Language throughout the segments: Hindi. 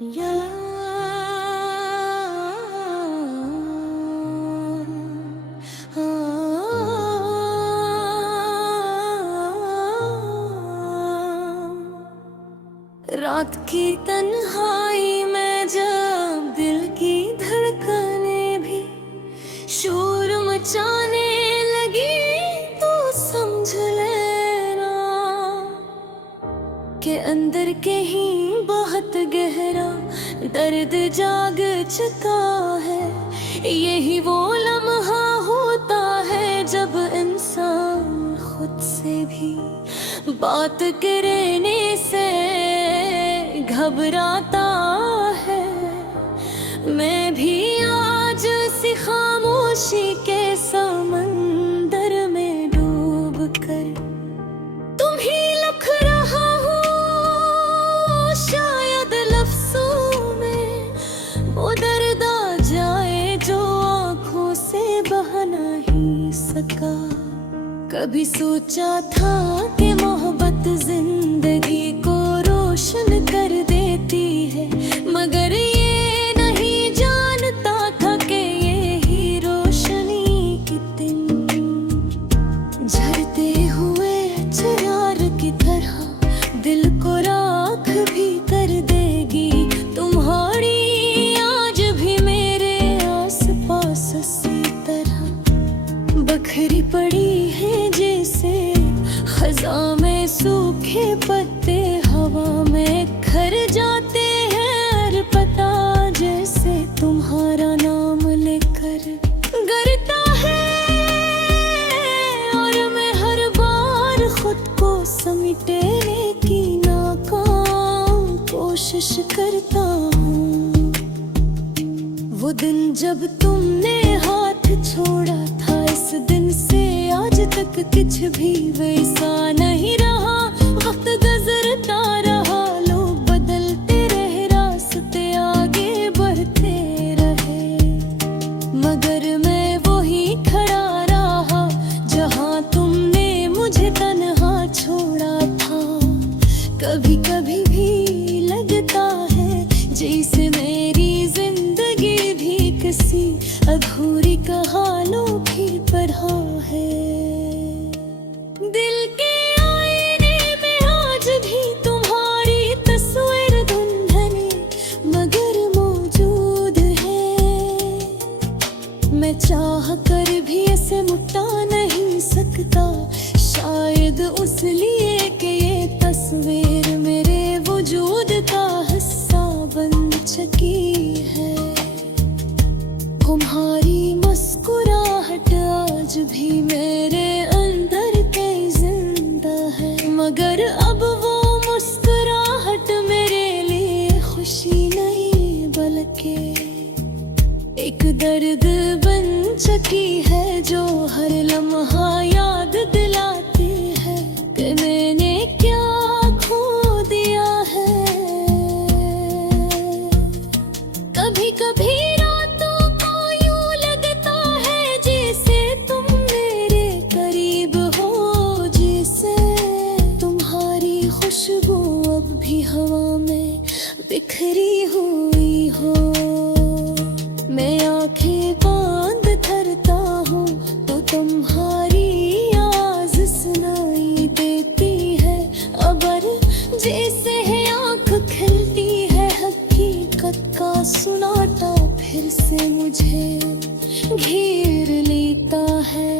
या रात की तन्हाई में जब दिल की धड़कनें भी शोर मचाने लगी तो समझ लेना कि अंदर कहीं बहुत गहरा दर्द जाग चुका है। यही वो लम्हा होता है जब इंसान खुद से भी बात करने से घबराता है। मैं भी आज उसी खामोशी के समंदर में डूब कर तुम ही लिख रहा हूँ शायद लफ्जों में वो दर्द आ जाए जो आंखों से बहा नहीं सका। कभी सोचा था कि मोहब्बत जिंदगी को रोशन कर देती है, मगर ये नहीं जानता था कि ये ही रोशनी की दिन झरते हुए चिराग की तरह दिल को राख भी कर देगी। तुम्हारी आज भी मेरे आस पास इसी तरह बखरी पड़ी है जैसे खज़ां में सूखे पत्ते हवा में खर जाते हैं। और पता जैसे तुम्हारा नाम लेकर गिरता है और मैं हर बार खुद को समेटने की नाकाम कोशिश करता हूँ। वो दिन जब तुमने हाथ छोड़ा था, इस दिन से आज तक कुछ भी वैसा नहीं रहा। वक्त गुजरता रहा, लोग बदलते रहे, रास्ते आगे बढ़ते रहे, मगर मैं वही खड़ा रहा जहाँ तुमने मुझे तन्हा छोड़ा था। कभी कभी भी लगता है जैसे मेरी जिंदगी भी किसी अधूरी कहानी की तरह है। दिल के आईने में आज भी तुम्हारी तस्वीर धुंधली मगर मौजूद है। मैं चाह कर भी इसे मिटा नहीं सकता, शायद उस लिए कि ये तस्वीर मेरे वजूद का हिस्सा बन चुकी है। तुम्हारी मुस्कुराहट आज भी मेरे अंदर के जिंदा है, मगर अब वो मुस्कुराहट मेरे लिए खुशी नहीं बल्कि एक दर्द बन चुकी है जो हर लम्हा याद दिलाती है कि मैंने क्या खो दिया है। कभी कभी हवा में बिखरी हुई हो, मैं आंखें बांध धरता हूँ तो तुम्हारी आवाज सुनाई देती है। अबर जैसे है आँख खिलती है, हकीकत का सुनाता फिर से मुझे घेर लेता है।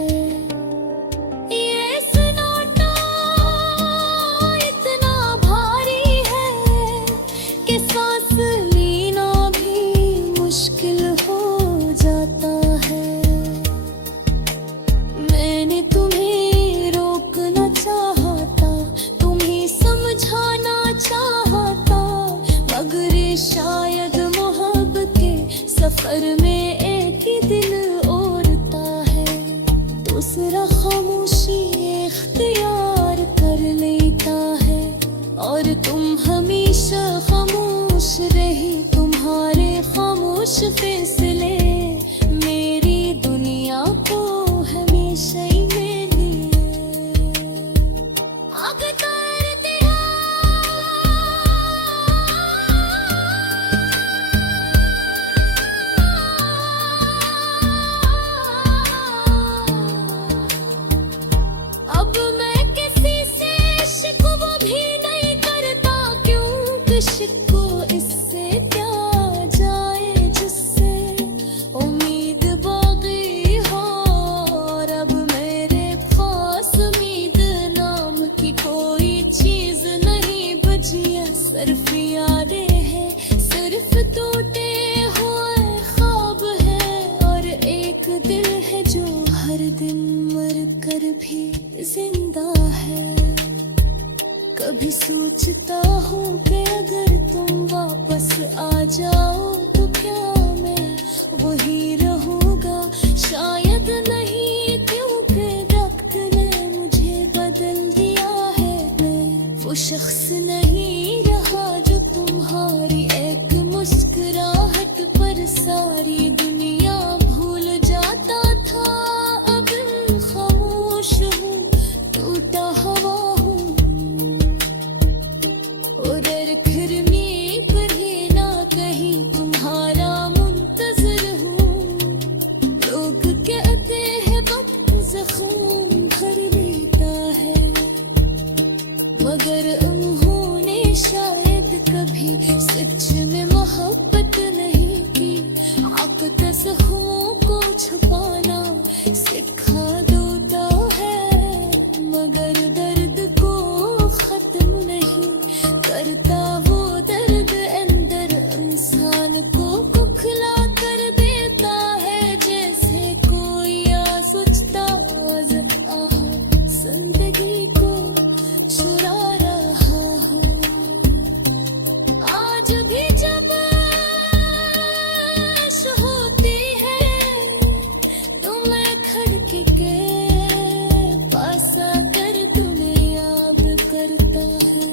शायद मोहब्बत के सफर में एक ही दिन औरता है, दूसरा खामोशी इख्तियार कर लेता है। और तुम हमेशा खामोश रही, तुम्हारे खामोश फैसले मेरी दुनिया को हमेशा ही मेरी आग करते हैं। सिर्फ यादें हैं, सिर्फ टूटे हुए ख्वाब है, और एक दिल है जो हर दिन मर कर भी जिंदा है। कभी सोचता हूँ कि अगर तुम वापस आ जाओ तो क्या मैं वही रहूँगा, शायद नहीं, क्योंकि वक्त ने मुझे बदल दिया है। मैं वो शख्स नहीं रहा जो तुम्हारी एक मुस्कुराहट पर सारी दुनिया भूल जाता था। अब खामोश हूँ, टूटा हवा हूँ, उधर खिरनी पर ही ना कहीं तुम्हारा मुंतजर हूँ। लोग कहते हैं वक्त जख्म भर लेता है, मगर उन्होंने शायद कभी सच में मोहब्बत नहीं की। आकत जख्मों को छुपाना सिखा देता है, मगर दर्द को खत्म नहीं करता। वो दर्द अंदर इंसान को खोखला कर देता है, जैसे कोई आसुचता जिंदगी को चुरा रहा हो। आज भी जब होती है तो मैं खिड़की के पास आकर तुम्हें याद करता है।